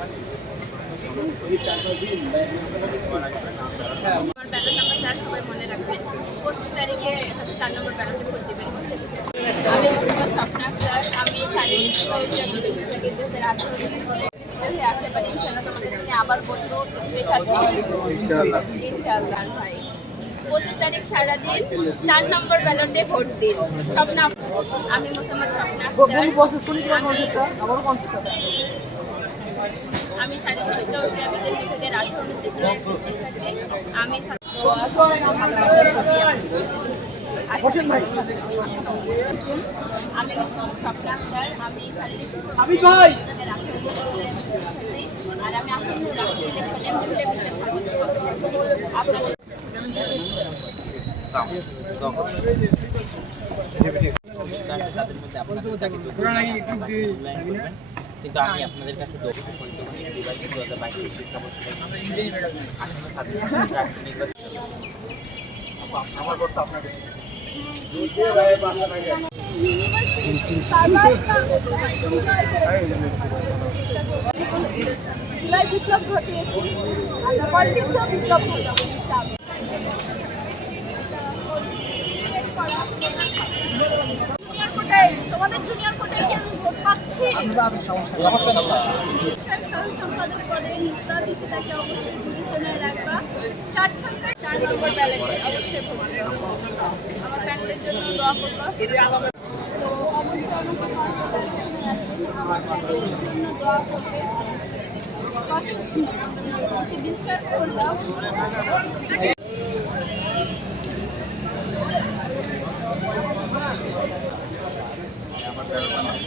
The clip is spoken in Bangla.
আমার নাম্বার চার সবাই মনে রাখবেন পঁচিশ তারিখে চার নম্বর ব্যালটে ভোট দেবেন আমি মোহাম্মদ স্বপ্না আমি শারীরিক আঠারো আসতে পারি ইনশাল্লাহ তোমাদের আবার বলব স্পেশাল ইনশাল্লাহ ভাই পঁচিশ তারিখ সারাদিন চার নম্বর ব্যালটে ভোট দিন স্বপ্না আমি মোহাম্মদ স্বপ্না আমি আমি শারীরিক শিক্ষা ও ক্রীড়াবিদের বিভাগের আঠারো অনুষ্ঠিত আমি আমি স্বপ্ন আক্তার আমি শারীরিক আর আমি আসন্ন আপনাদের কিন্তু আমি আপনাদের কাছে দক্ষ পরিচালনা বিভাগে দু হাজার বাইশ শিক্ষাবর্ষ আমার করতে আপনার কাছে। বিপ্লব ঘটিয়েছি বিপ্লব তোমাদের জুনিয়র কোটায় ভোট পাচ্ছি সম্পাদক পদে দিকে তাকে অবশ্যই বিবেচনায় রাখবা। চার চার নম্বর ব্যালেটে অবশ্যই ভোট আমার প্যানেলের জন্য দোয়া করবা। তো অবশ্যই অনুপম আমার প্যানেলের জন্য দোয়া করবে ডিস্টার্ব করলাম